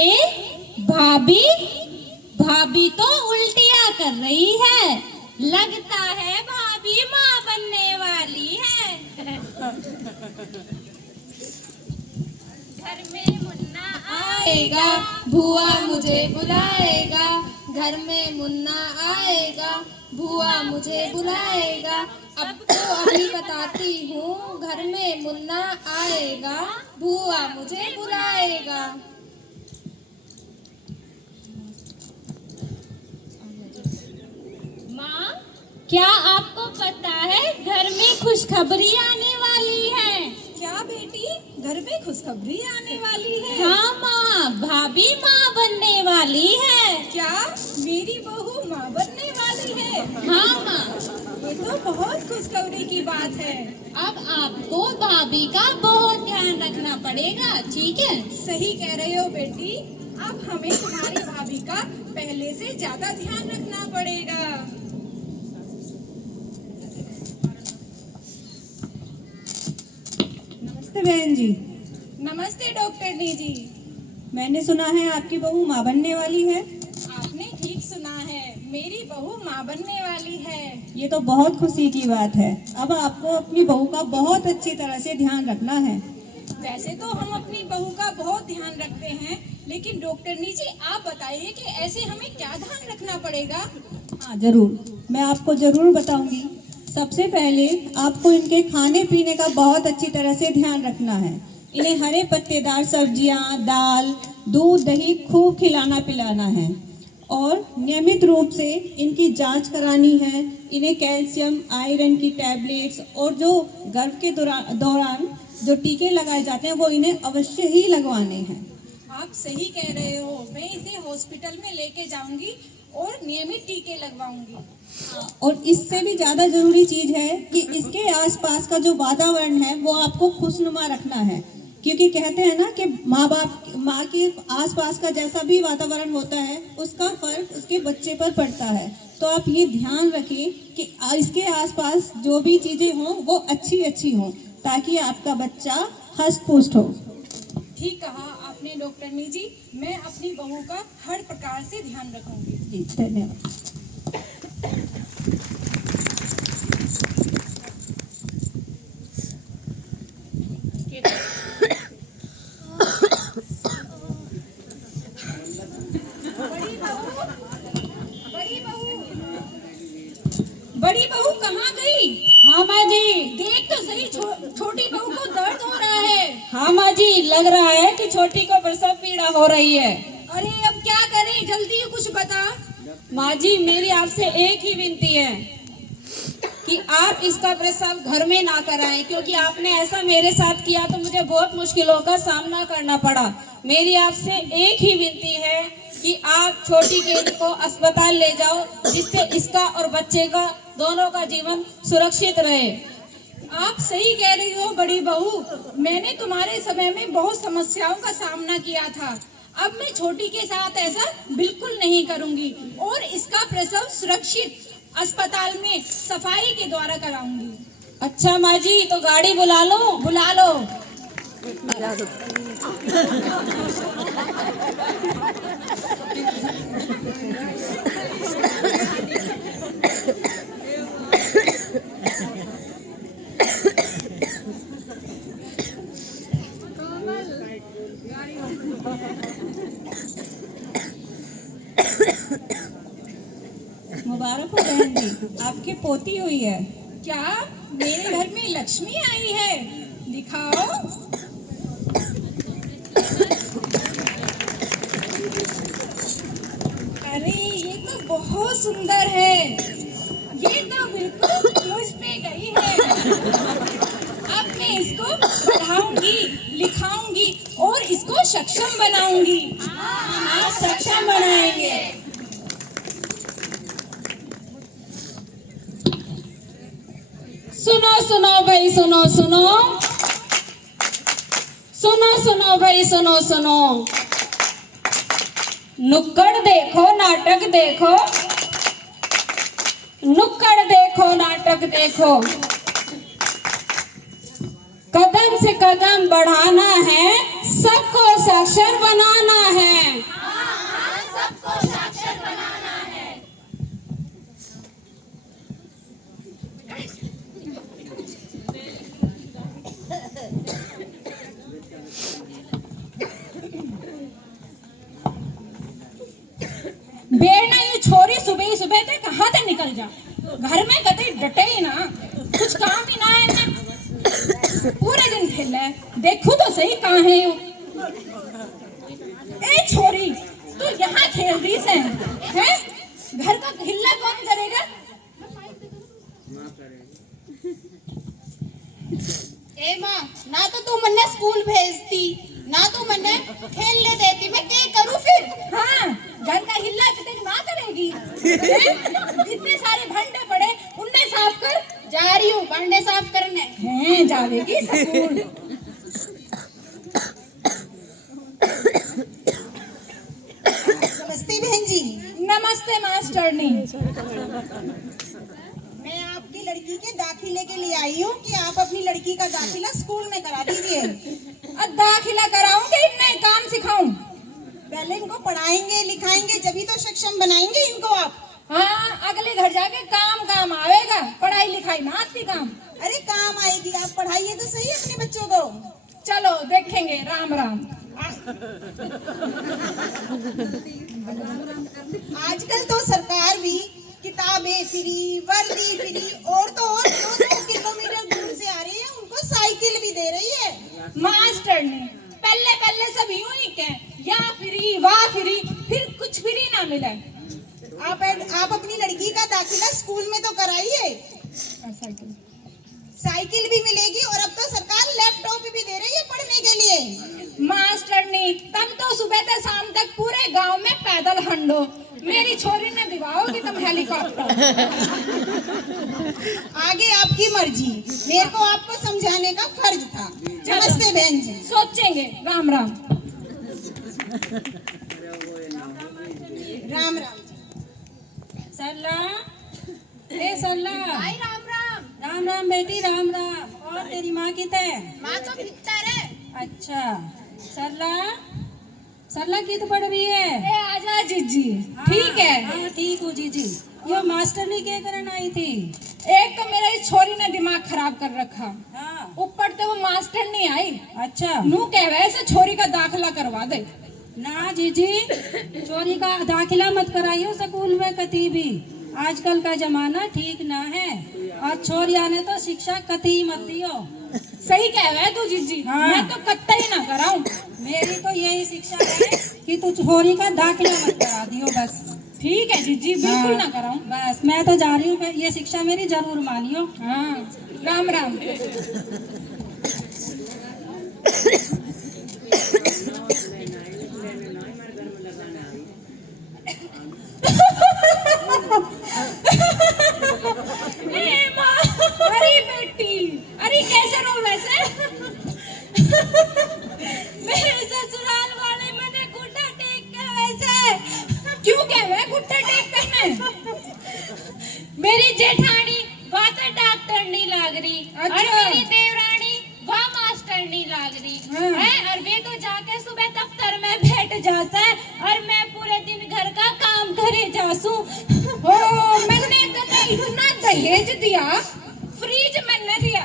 अरे भाभी, भाभी तो उल्टियाँ कर रही है। लगता है भाभी माँ बनने वाली है। घर में मुन्ना आएगा, बुआ मुझे बुलाएगा। घर में मुन्ना आएगा, बुआ मुझे बुलाएगा। सबको अभी बताती हूँ, घर में मुन्ना आएगा, बुआ मुझे बुलाएगा। माँ, क्या आपको पता है घर में खुशखबरी आने वाली है? क्या बेटी, घर में खुशखबरी आने वाली है? हाँ माँ, भाभी माँ बनने वाली है। क्या मेरी बहू माँ बनने वाली है? हाँ माँ। ये तो बहुत खुशखबरी की बात है। अब आपको भाभी का बहुत ध्यान रखना पड़ेगा, ठीक है? सही कह रहे हो बेटी, अब हमें तुम्हारी भाभी का पहले से ज्यादा ध्यान रखना पड़ेगा। नमस्ते बहन जी। नमस्ते डॉक्टरनी जी। मैंने सुना है आपकी बहू माँ बनने वाली है। आपने ठीक सुना है, मेरी बहू माँ बनने वाली है। ये तो बहुत खुशी की बात है। अब आपको अपनी बहू का बहुत अच्छी तरह से ध्यान रखना है। वैसे तो हम अपनी बहू का बहुत ध्यान रखते हैं, लेकिन डॉक्टरनी जी आप बताइए कि ऐसे हमें क्या ध्यान रखना पड़ेगा? हाँ जरूर, मैं आपको जरूर बताऊंगी। सबसे पहले आपको इनके खाने पीने का बहुत अच्छी तरह से ध्यान रखना है। इन्हें हरे पत्तेदार सब्जियां, दाल, दूध, दही खूब खिलाना पिलाना है और नियमित रूप से इनकी जांच करानी है। इन्हें कैल्शियम, आयरन की टैबलेट्स और जो गर्भ के दौरान जो टीके लगाए जाते हैं वो इन्हें अवश्य ही लगवाने हैं। आप सही कह रहे हो, मैं इसे हॉस्पिटल में लेके जाऊंगी और नियमित टीके लगवाऊंगी। और इससे भी ज़्यादा ज़रूरी चीज़ है कि इसके आसपास का जो वातावरण है वो आपको खुशनुमा रखना है, क्योंकि कहते हैं ना कि माँ के आसपास का जैसा भी वातावरण होता है उसका फर्क उसके बच्चे पर पड़ता है। तो आप ये ध्यान रखें कि इसके आसपास जो भी चीज़ें हों वो अच्छी हों, ताकि आपका बच्चा हष्ट पुष्ट हो। ठीक कहा आपने डॉक्टरनी जी, मैं अपनी बहू का हर प्रकार से ध्यान रखूंगी। जी धन्यवाद। बड़ी बहू कहाँ गई? हाँ माँ जी। देख तो सही, छोटी बहू को दर्द हो रहा है। हाँ माँ जी, लग रहा है कि छोटी को प्रसव पीड़ा हो रही है। अरे अब क्या करें, जल्दी कुछ बता। माँ जी, मेरी आपसे एक ही विनती है कि आप इसका प्रसव घर में ना कराएं, क्योंकि आपने ऐसा मेरे साथ किया तो मुझे बहुत मुश्किलों का सामना करना पड़ा। मेरी आपसे एक ही विनती है कि आप छोटी केली को अस्पताल ले जाओ, जिससे इसका और बच्चे का दोनों का जीवन सुरक्षित रहे। आप सही कह रही हो बड़ी बहू, मैंने तुम्हारे समय में बहुत समस्याओं का सामना किया था। अब मैं छोटी के साथ ऐसा बिल्कुल नहीं करूंगी और इसका प्रसव सुरक्षित अस्पताल में सफाई के द्वारा कराऊंगी। अच्छा माँ जी, तो गाड़ी बुला लो। बुला लो। मुबारक हो बहन जी, आपकी पोती हुई है। क्या मेरे घर में लक्ष्मी आई है? दिखाओ। अरे ये तो बहुत सुंदर है, ये तो बिल्कुल मुझ पे गई है। अब मैं इसको पढ़ाऊंगी, लिखाऊंगी और इसको सक्षम बनाऊंगी। हाँ, सक्षम बनाएंगे। सुनो सुनो भाई, सुनो सुनो सुनो सुनो भाई, सुनो सुनो। नुक्कड़ देखो नाटक देखो, नुक्कड़ देखो नाटक देखो। कदम से कदम बढ़ाना है, सबको साक्षर बनाना है। बेरना ये छोरी सुबह सुबह ते कहाँ ते निकल जा, घर में कतई डटे ही ना, कुछ काम ही ना है इन्हें। पूरे दिन खेले, देखू तो सही कहाँ है यू। ए छोरी, तू यहाँ खेल रही से हैं? घर का हिल्ला कौन करेगा? ए माँ, ना तो तू मन्ने स्कूल भेजती, ना तू मन्ने खेलने देती, मैं क्या करूँ फिर? हाँ, घर का हिल्ला कितनी माँ करेगी? हैं? जितने सारे भंडे पड़े, उन्हें साफ कर। जा रही हूँ भांडे साफ करने। हैं, जावेगी स्कूल। नमस्ते बहन जी। नमस्ते मास्टरनी। मैं आपकी लड़की के दाखिले के लिए आई हूँ कि आप अपनी लड़की का दाखिला स्कूल में करा दीजिए। दाखिला कराऊं कि इन्हें काम सिखाऊं? पहले इनको पढ़ाएंगे लिखाएंगे जभी तो सक्षम बनाएंगे इनको आप। हाँ, अगले घर जाके काम काम आवेगा, पढ़ाई लिखाई ना आती काम। अरे काम आएगी, आप पढ़ाइए तो सही अपने बच्चों को। चलो देखेंगे, राम राम। आजकल तो सरकार भी किताबें फ्री, वर्दी फ्री, और तो और 2-2 किलोमीटर दूर से आ रही है उनको साइकिल भी दे रही है। मास्टर ने पहले पहले सब यूं ही कहे, या फ्री वाह फ्री, फिर कुछ फ्री ना मिले। आप अपनी लड़की का दाखिला स्कूल में तो कराइए, साइकिल भी मिलेगी और अब तो सरकार लैपटॉप भी दे रही है पढ़ने के लिए। मास्टरनी, तब तो सुबह से शाम तक पूरे गांव में पैदल हंडो, मेरी छोरी ने दिवाओगी तुम हेलीकॉप्टर। आगे आपकी मर्जी, मेरे को आपको समझाने का फर्ज था। नमस्ते बहन जी। सोचेंगे, राम राम। राम राम। सरला, ए सरला। भाई राम राम। राम राम बेटी, राम राम। और तेरी माँ कितने? माँ तो भीतर है। अच्छा, सरला, सरला कित पढ़ रही है? ए आजा जीजी, ठीक है। हाँ ठीक हूँ जीजी। यो मास्टर ने क्या करने आई थी? एक तो मेरा इस छोरी ने दिमाग खराब कर रखा, हाँ ऊपर तो वो मास्टर नहीं आई। अच्छा। नू कह वैसे छोरी का दाखिला करवा दे। ना जीजी, चोरी का दाखिला मत कराइयो स्कूल में कती भी, आजकल का जमाना ठीक ना है, और छोरिया ने तो शिक्षा कती मत दियो। सही कह रहा है तू जीजी, हाँ। मैं तो कतई ना कराऊं। मेरी तो यही शिक्षा है कि तू छोरी का दाखिला मत करा दियो बस। ठीक है जीजी, बिल्कुल ना कराऊं। बस मैं तो जा रही हूँ, ये शिक्षा मेरी जरूर मानियो। हाँ, राम राम। ए माँ, अरे बेटी, अरे कैसे रो वैसे? मेरे ससुराल वाले मैंने घुटना टेक के वैसे। क्यों कह रहे घुट्टे टेक करने? मेरी जेठानी वहाँ तो डॉक्टर नहीं लाग रही, और अच्छा। मेरी देवरानी वहाँ मास्टर नहीं लाग रही हाँ। है, और वे तो जाके सुबह दफ्तर में बैठ जाता है, और मैं पूरे दिन घर का काम करे जासू। ओ, मैंने तो इतना दहेज दिया, फ्रिज मैंने दिया,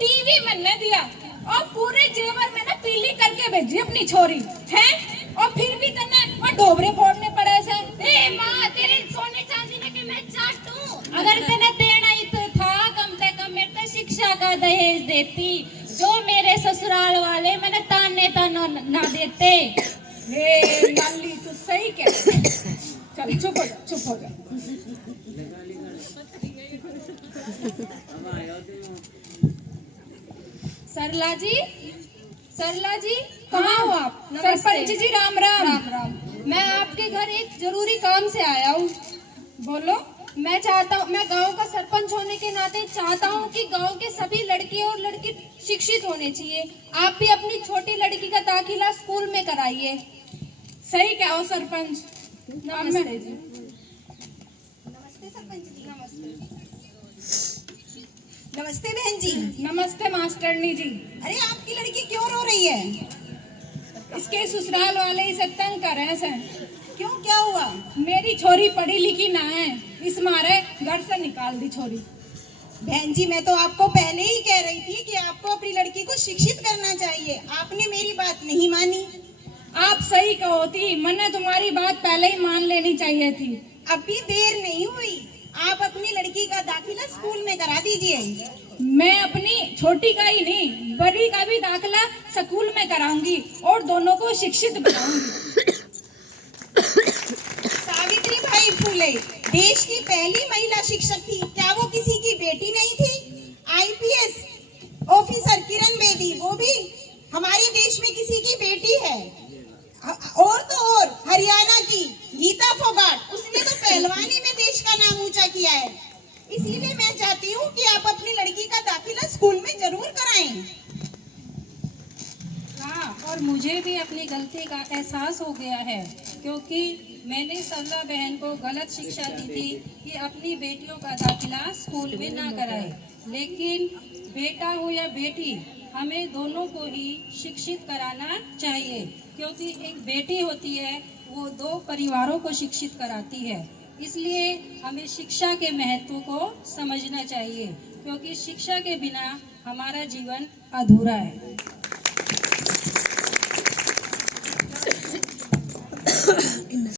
टीवी मैंने दिया, और पूरे जेवर मैंने पीली करके भेजी अपनी छोरी है, और फिर भी तने और डोबरे फोड़ने पड़े से। ए माँ, तेरे सोने चांदी ने कि मैं चाटूं? अगर तेने देना ही तो था, कम से कम मेरे को शिक्षा का दहेज देती, जो मेरे ससुराल वाले मैंने ताने तानो ना देते। हे लाली, तू सही कह। चल चुप हो जा, चुप हो जा। सरला जी, सरला जी, कहाँ हो आप? नमस्ते। सरपंच जी राम राम। राम राम। मैं आपके घर एक जरूरी काम से आया हूँ। बोलो। मैं गांव का सरपंच होने के नाते चाहता हूँ कि गांव के सभी लड़के और लड़की शिक्षित होने चाहिए। आप भी अपनी छोटी लड़की का दाखिला स्कूल में कराइए। सही कहो सरपंच। नमस्ते जी। नमस्ते सरपंच जी। नमस्ते बहन जी। नमस्ते मास्टरनी जी। अरे आपकी लड़की क्यों रो रही है? इसके ससुराल वाले इसे तंग कर रहे हैं। क्यों, क्या हुआ? मेरी छोरी पढ़ी लिखी ना है, इस मारे घर से निकाल दी छोरी। बहन जी, मैं तो आपको पहले ही कह रही थी कि आपको अपनी लड़की को शिक्षित करना चाहिए। आपने मेरी बात नहीं मानी। आप सही कहो थी, मैंने तुम्हारी बात पहले ही मान लेनी चाहिए थी। अभी देर नहीं हुई, आप अपनी लड़की का दाखिला स्कूल में करा दीजिए। मैं अपनी छोटी का ही नहीं, बड़ी का भी दाखिला स्कूल में कराऊंगी और दोनों को शिक्षित बनाऊंगी। सावित्रीबाई फुले देश की पहली महिला शिक्षक थी, क्या वो किसी की बेटी नहीं थी? आईपीएस ऑफिसर किरण बेदी, वो भी हमारे देश में किसी की बेटी है। और तो और हरियाणा की गीता फोगाट, उसने तो पहलवानी में देश का नाम ऊंचा किया है। इसीलिए मैं चाहती हूँ कि आप अपनी लड़की का दाखिला स्कूल में जरूर कराएं। हाँ, और मुझे भी अपनी गलती का एहसास हो गया है, क्योंकि मैंने सरला बहन को गलत शिक्षा दी थी कि अपनी बेटियों का दाखिला स्कूल में ना कराए। लेकिन बेटा हो या बेटी, हमें दोनों को ही शिक्षित कराना चाहिए, क्योंकि एक बेटी होती है वो दो परिवारों को शिक्षित कराती है। इसलिए हमें शिक्षा के महत्व को समझना चाहिए, क्योंकि शिक्षा के बिना हमारा जीवन अधूरा है।